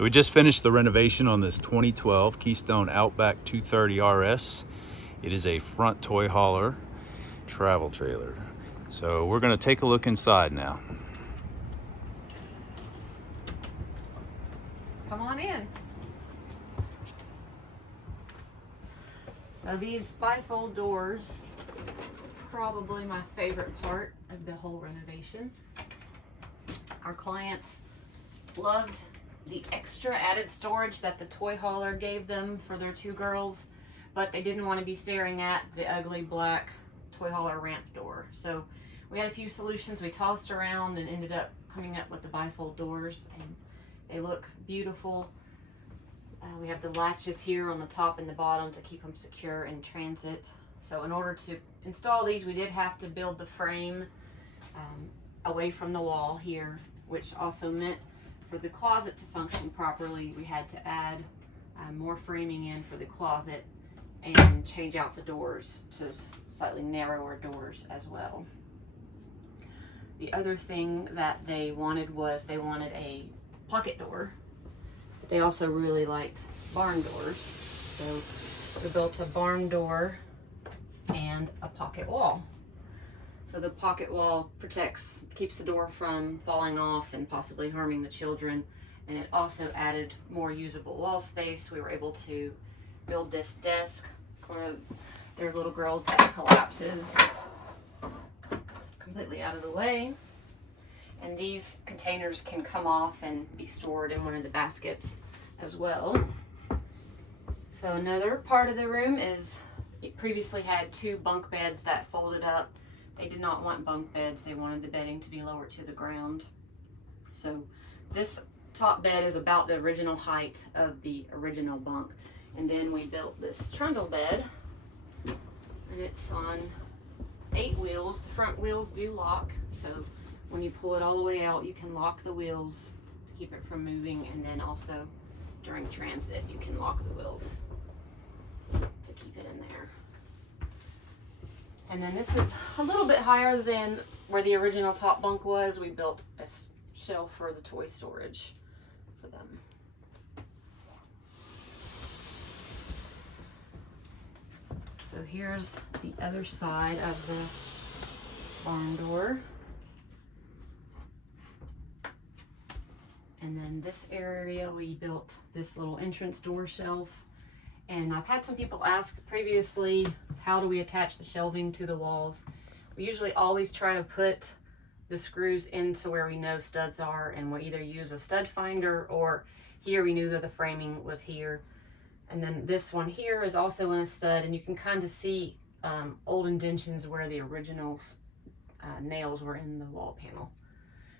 So we just finished the renovation on this 2012 Keystone Outback 230 RS. It is a front toy hauler travel trailer. So we're going to take a look inside now. Come on in. So these bifold doors, probably my favorite part of the whole renovation. Our clients loved the extra added storage that the toy hauler gave them for their two girls, but they didn't want to be staring at the ugly black toy hauler ramp door. So we had a few solutions we tossed around and ended up coming up with the bifold doors, and they look beautiful. We have the latches here on the top and the bottom to keep them secure in transit. So in order to install these, we did have to build the frame away from the wall here, which also meant for the closet to function properly, we had to add more framing in for the closet and change out the doors to slightly narrower doors as well. The other thing that they wanted was they wanted a pocket door. They also really liked barn doors. So we built a barn door and a pocket wall. So the pocket wall keeps the door from falling off and possibly harming the children. And it also added more usable wall space. We were able to build this desk for their little girls that collapses completely out of the way. And these containers can come off and be stored in one of the baskets as well. So another part of the room is, it previously had two bunk beds that folded up. They did not want bunk beds. They wanted the bedding to be lower to the ground. So this top bed is about the original height of the original bunk. And then we built this trundle bed, and it's on 8 wheels. The front wheels do lock, so when you pull it all the way out, you can lock the wheels to keep it from moving, and then also during transit, you can lock the wheels to keep it in there. And then this is a little bit higher than where the original top bunk was. We built a shelf for the toy storage for them. So here's the other side of the barn door. And then this area, we built this little entrance door shelf. And I've had some people ask previously, how do we attach the shelving to the walls? We usually always try to put the screws into where we know studs are, and we'll either use a stud finder, or here we knew that the framing was here. And then this one here is also in a stud, and you can kind of see old indentions where the original nails were in the wall panel.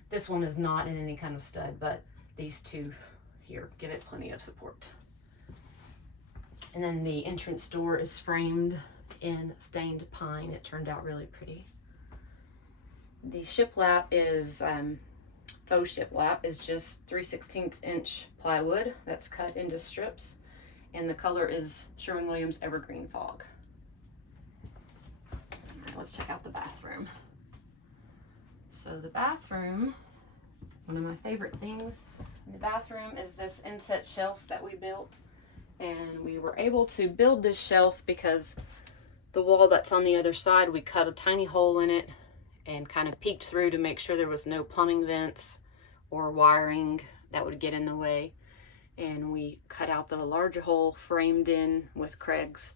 This one is not in any kind of stud, but these two here give it plenty of support. And then the entrance door is framed in stained pine. It turned out really pretty. The shiplap is, faux shiplap is just 3/16 inch plywood that's cut into strips. And the color is Sherwin-Williams Evergreen Fog. All right, let's check out the bathroom. So the bathroom, one of my favorite things in the bathroom is this inset shelf that we built. And we were able to build this shelf because the wall that's on the other side, we cut a tiny hole in it and kind of peeked through to make sure there was no plumbing vents or wiring that would get in the way. And we cut out the larger hole, framed in with Craig's,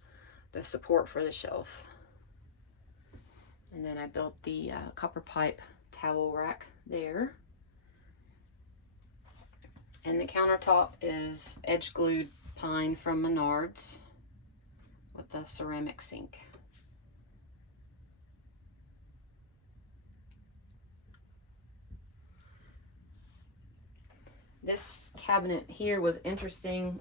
the support for the shelf. And then I built the copper pipe towel rack there. And the countertop is edge glued pine from Menards with a ceramic sink. This cabinet here was interesting.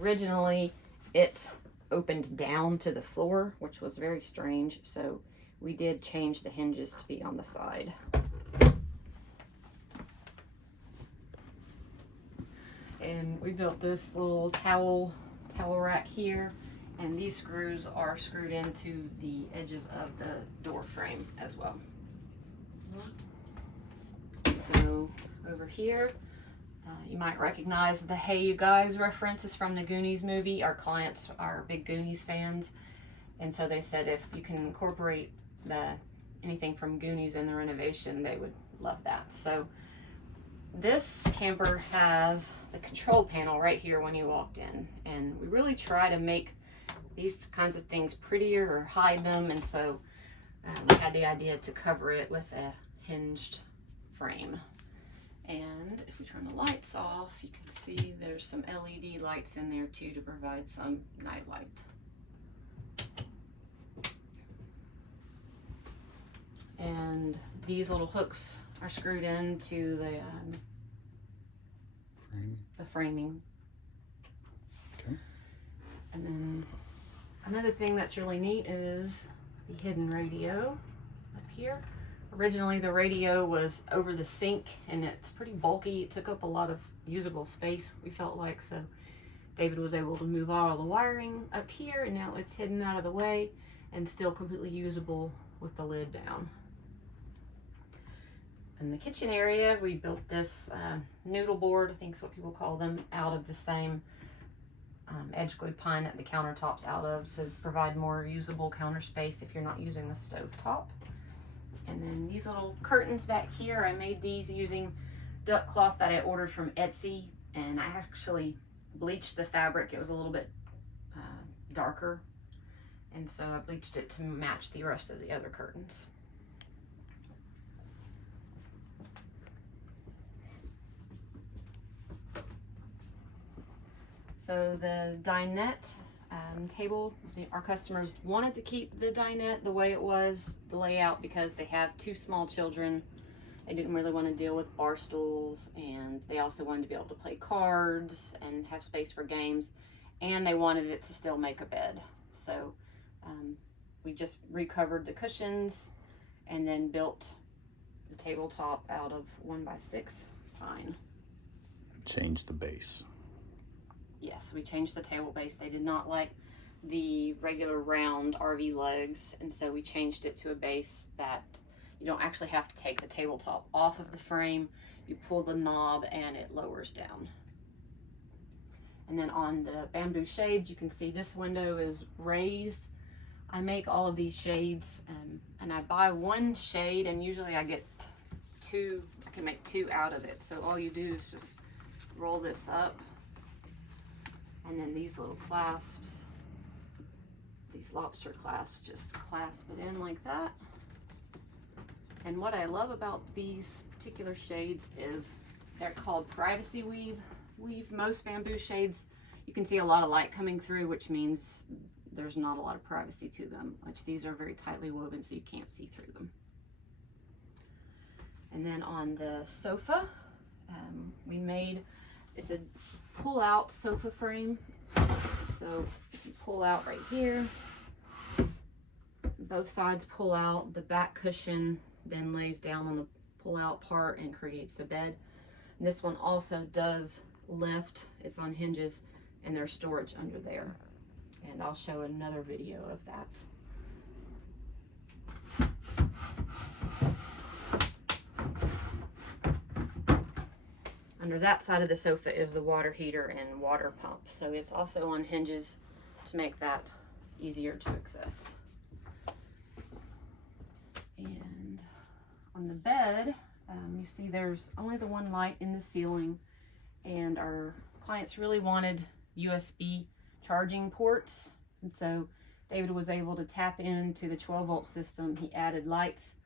Originally, it opened down to the floor, which was very strange. So we did change the hinges to be on the side. And we built this little towel rack here, and these screws are screwed into the edges of the door frame as well. So over here, You might recognize the "Hey You Guys" references from the Goonies movie. Our clients are big Goonies fans, and so they said if you can incorporate anything from Goonies in the renovation, they would love that. So this camper has the control panel right here when you walked in, and we really try to make these kinds of things prettier or hide them, and so we had the idea to cover it with a hinged frame. And if we turn the lights off, you can see there's some LED lights in there too to provide some night light. And these little hooks are screwed into the framing. Okay. And then another thing that's really neat is the hidden radio up here. Originally the radio was over the sink, and it's pretty bulky. It took up a lot of usable space, we felt like, so David was able to move all the wiring up here, and now it's hidden out of the way and still completely usable with the lid down. In the kitchen area, we built this noodle board, I think is what people call them, out of the same edge glued pine that the countertop's out of, to provide more usable counter space if you're not using the stove top. And then these little curtains back here, I made these using duck cloth that I ordered from Etsy, and I actually bleached the fabric. It was a little bit darker, and so I bleached it to match the rest of the other curtains. So the dinette table, our customers wanted to keep the dinette the way it was, the layout, because they have 2 small children. They didn't really want to deal with bar stools, and they also wanted to be able to play cards and have space for games, and they wanted it to still make a bed. So we just recovered the cushions and then built the tabletop out of 1x6 pine. Change the base. Yes, we changed the table base. They did not like the regular round RV legs, and so we changed it to a base that you don't actually have to take the tabletop off of the frame. You pull the knob and it lowers down. And then on the bamboo shades, you can see this window is raised. I make all of these shades, and I buy 1 shade, and usually I get 2, I can make 2 out of it. So all you do is just roll this up, and then these little clasps, these lobster clasps, just clasp it in like that. And what I love about these particular shades is they're called privacy weave. Most bamboo shades, you can see a lot of light coming through, which means there's not a lot of privacy to them, which these are very tightly woven, so you can't see through them. And then on the sofa, we made, it's a pull-out sofa frame. So if you pull out right here, both sides pull out, the back cushion then lays down on the pull-out part and creates the bed. And this one also does lift, it's on hinges, and there's storage under there. And I'll show another video of that. Under that side of the sofa is the water heater and water pump. So it's also on hinges to make that easier to access. And on the bed, you see there's only the 1 light in the ceiling, and our clients really wanted USB charging ports. And so David was able to tap into the 12-volt system. He added lights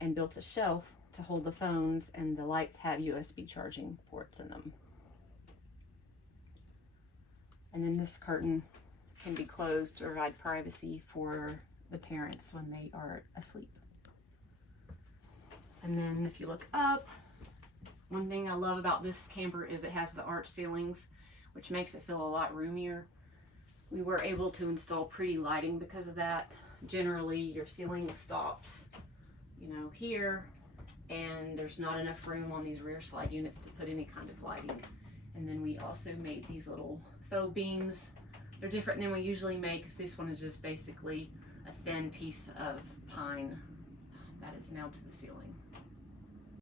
and built a shelf to hold the phones, and the lights have USB charging ports in them. And then this curtain can be closed to provide privacy for the parents when they are asleep. And then if you look up, one thing I love about this camper is it has the arch ceilings, which makes it feel a lot roomier. We were able to install pretty lighting because of that. Generally, your ceiling stops, here, and there's not enough room on these rear slide units to put any kind of lighting. And then we also made these little faux beams. They're different than we usually make, because this one is just basically a thin piece of pine that is nailed to the ceiling.